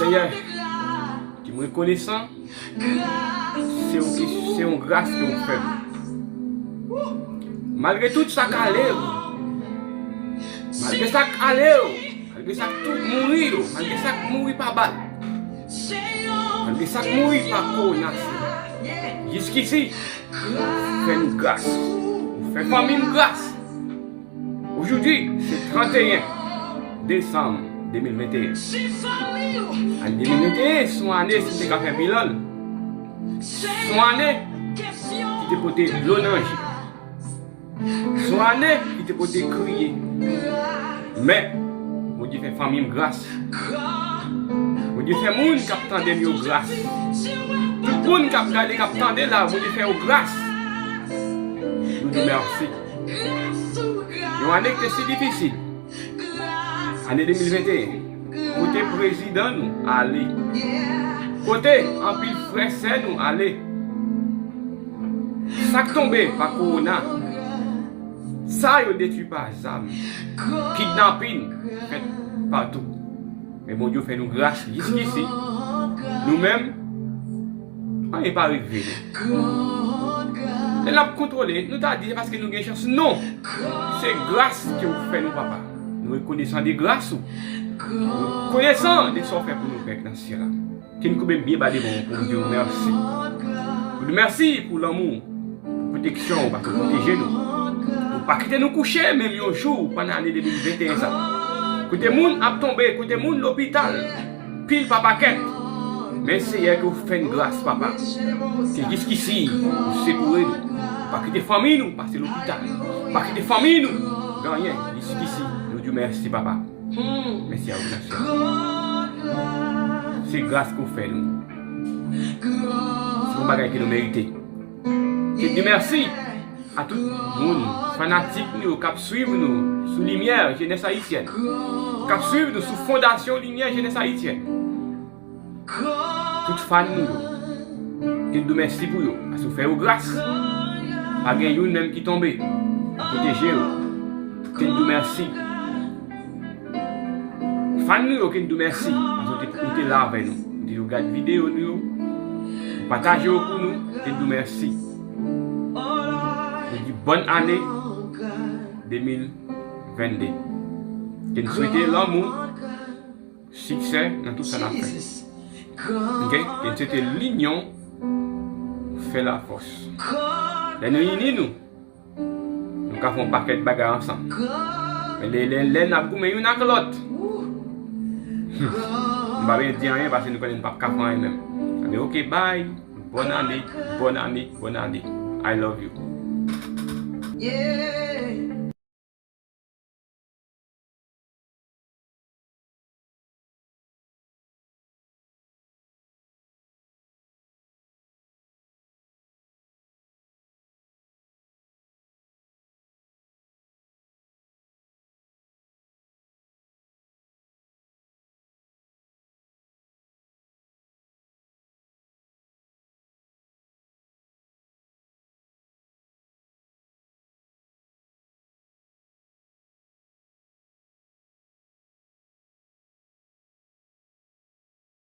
Seigneur, qui me reconnaissant, c'est une grâce que vous faites. Malgré tout ça qu'allez, malgré ça qu'allez, malgré ça que tout mourir, malgré ça que mourir par balle, malgré ça que mourir par corona, jusqu'ici, vous faites une grâce, vous faites famille une grâce. Aujourd'hui, c'est 31 décembre 2021. En 2021, c'est une année qui a fait bilan. C'est une année qui t'a porté l'honneur. C'est une année qui t'a porté crier. Mais, vous dites fait famille grâce. Vous dites fait monde qui attendait mieux grâce. Tout le monde qui a regardé, qui attendait là, vous dites fait grâce. Nous disons merci. Une année qui était si difficile. Année 2021. Côté président nous, allez. Côté en pile frère nous, allez. Ça qui tombé par Corona. Ça, il détruit par âme. Kidnapping, fait partout. Mais mon Dieu fait nous grâce jusqu'ici. Nous-mêmes, on n'est pas arrivé. Elle a contrôlé. Nous t'avons dit parce que nous avons une chance. Non. C'est grâce que vous faites nous, papa. Nous reconnaissons des grâces. Nous connaissons des sorts faits pour nous, Père, dans ce ciel-là. Qui nous pouvons bien bader pour nous dire merci. Pour merci pour l'amour, pour la protection, pour protéger nous. Pour ne pas quitter nous coucher, même un jour, pendant l'année 2021. Côté monde a tombé, côté monde l'hôpital, pile papa quête. Mais c'est hier que vous faites une grâce, papa. C'est jusqu'ici, vous secourez nous. Pas quitter famille, nous, passer l'hôpital. Pas quitter famille, nous. Rien, jusqu'ici, nous disons merci, papa. Merci à vous, merci. C'est grâce que vous faites, nous. C'est un bagage que nous méritons. Je dis merci à tout le monde, fanatiques, nous, qui suivent nous sous lumière jeunesse haïtienne. Qui suivent nous sous fondation lumière jeunesse haïtienne. Toutes fans nous, qui nous merci pour vous, parce que vous faites grâce. Pas de gens même qui tombent, protéger vous, qui nous merci. Fans nous, qui nous merci, parce que vous êtes là avec nous. Vous regardez vidéo nous, partagez pour nous, qui nous merci. Je dis bonne année 2022. Je nous souhaite l'amour, succès dans tout ça qu'on a fait. Ok? Et c'était l'union fait la force. Les nous unis, nous avons un paquet de bagages ensemble. Mais les n'a pas une avec l'autre. Je ne vais pas dire rien parce que nous ne connaissons pas de faire même. Mais ok, bye. Bonne année, bonne année, bonne année. I love you. Yeah.